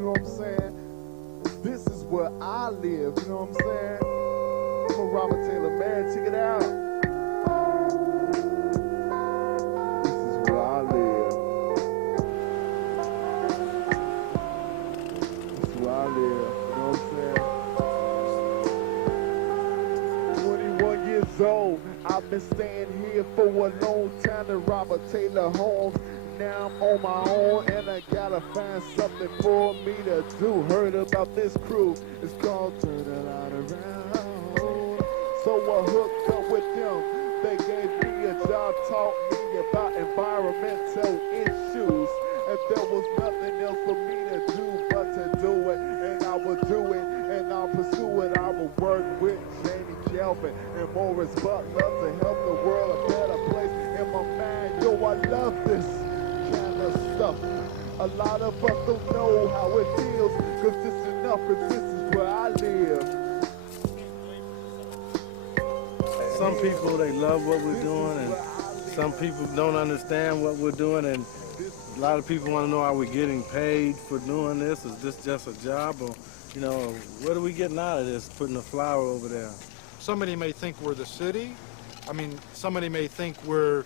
you know what I'm saying? This is where I live, you know what I'm saying? I'm a Robert Taylor man, check it out. This is where I live. This is where I live, you know what I'm saying? 21 years old, I've been staying here for a long time in Robert Taylor homes. Now I'm on my own and I gotta find something for me to do. Heard about this crew, it's called Turn It Out Around. So I hooked up with them, they gave me a job, taught me about environmental issues. And there was nothing else for me to do but to do it. And I would do it and I'll pursue it. I would work with Jamie Kelvin and Morris Butler to help the world a better place. In my mind, yo, I love this kind of stuff. A lot of us don't know how it feels, cause this is enough, cause this is where I live. Some people, they love what we're doing, and some people don't understand what we're doing, and a lot of people want to know, are we getting paid for doing this? Is this just a job? Or, you know, what are we getting out of this, putting a flower over there? Somebody may think we're the city. I mean, somebody may think we're,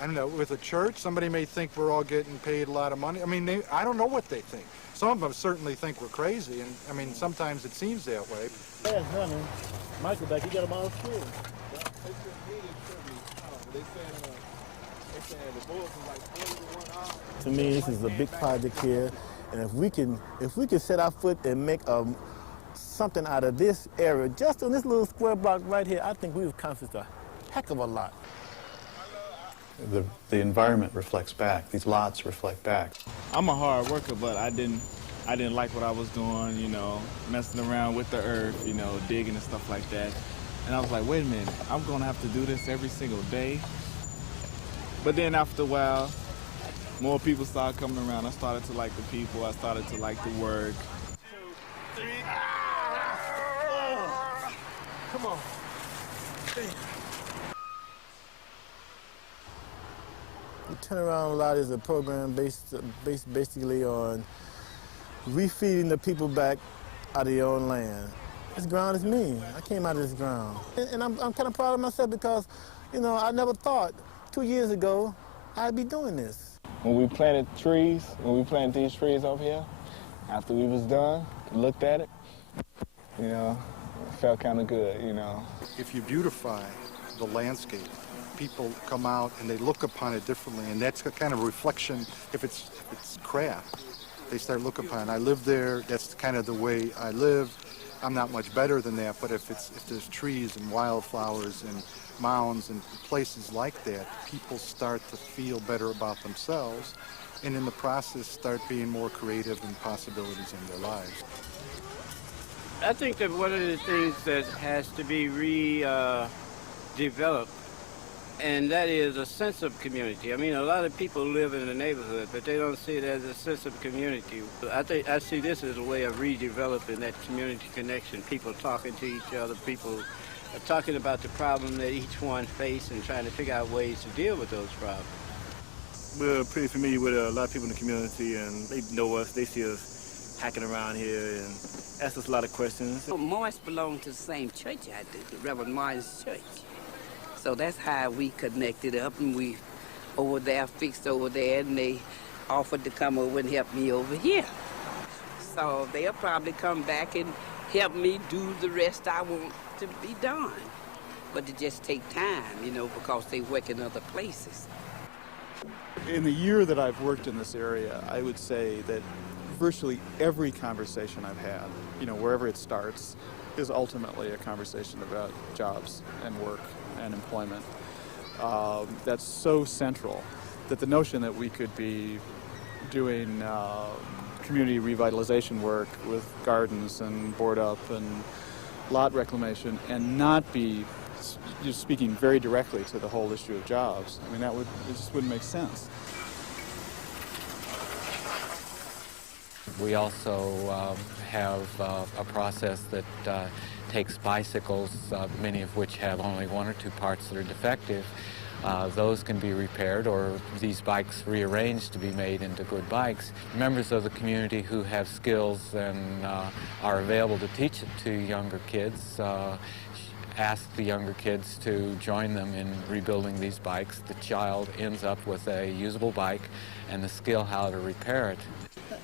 I don't know, with a church. Somebody may think we're all getting paid a lot of money. I mean, I don't know what they think. Some of them certainly think we're crazy, and I mean, sometimes it seems that way. Yeah, honey. Michael back, he got them all killed. To me, this is a big project here, and if we can set our foot and make something out of this area, just on this little square block right here, I think we've accomplished a heck of a lot. The environment reflects back. These lots reflect back. I'm a hard worker, but I didn't like what I was doing, you know, messing around with the earth, you know, digging and stuff like that. And I was like, wait a minute, I'm gonna have to do this every single day. But then after a while, more people started coming around. I started to like the people. I started to like the work. 2, 3. Come on. The Turnaround Lot is a program based basically on refeeding the people back out of their own land. This ground is me. I came out of this ground. And I'm kind of proud of myself because, you know, I never thought 2 years ago I'd be doing this. When we planted these trees over here, after we was done, looked at it, you know, it felt kind of good, you know. If you beautify the landscape, people come out and they look upon it differently, and that's a kind of reflection. If it's craft, they start looking upon it. I live there, that's kind of the way I live. I'm not much better than that, but if there's trees and wildflowers and mounds and places like that, people start to feel better about themselves, and in the process start being more creative in possibilities in their lives. I think that one of the things that has to be redeveloped, and that is a sense of community. I mean, a lot of people live in the neighborhood, but they don't see it as a sense of community. I see this as a way of redeveloping that community connection, people talking to each other, people talking about the problem that each one faces and trying to figure out ways to deal with those problems. We're pretty familiar with a lot of people in the community, and they know us, they see us hacking around here and ask us a lot of questions. Morris belonged to the same church I do, the Reverend Martin's church. So that's how we connected up, and we over there, fixed over there, and they offered to come over and help me over here. So they'll probably come back and help me do the rest I want to be done. But it just take time, you know, because they work in other places. In the year that I've worked in this area, I would say that virtually every conversation I've had, you know, wherever it starts, is ultimately a conversation about jobs and work and employment. That's so central that the notion that we could be doing community revitalization work with gardens and board up and lot reclamation and not be just speaking very directly to the whole issue of jobs. I mean, it just wouldn't make sense. We also have a process that takes bicycles, many of which have only 1 or 2 parts that are defective, those can be repaired or these bikes rearranged to be made into good bikes. Members of the community who have skills and are available to teach it to younger kids ask the younger kids to join them in rebuilding these bikes. The child ends up with a usable bike and the skill how to repair it.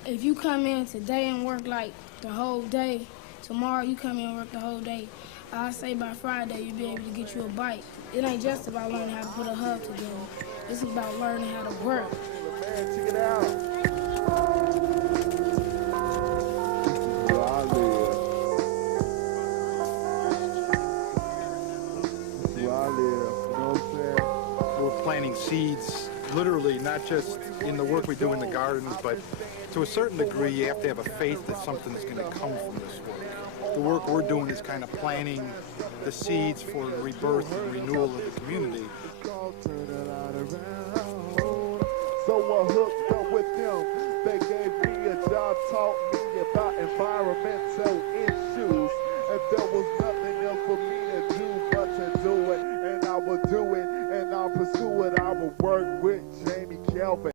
If you come in today and work like the whole day, tomorrow you come in and work the whole day, I say by Friday you'll be able to get you a bike. It ain't just about learning how to put a hub together. It's about learning how to work. Man, check it out. This is where I live. This is where I live. You know what I'm saying? We're planting seeds, literally, not just in the work we do in the gardens, but to a certain degree, you have to have a faith that something's going to come from this work. The work we're doing is kind of planting the seeds for the rebirth and renewal of the community. So I hooked up with them. They gave me a job, taught me about environmental issues. And there was nothing else for me to do but to do it. And I would do it, and I'll pursue it. I would work with Jamie Kelvin.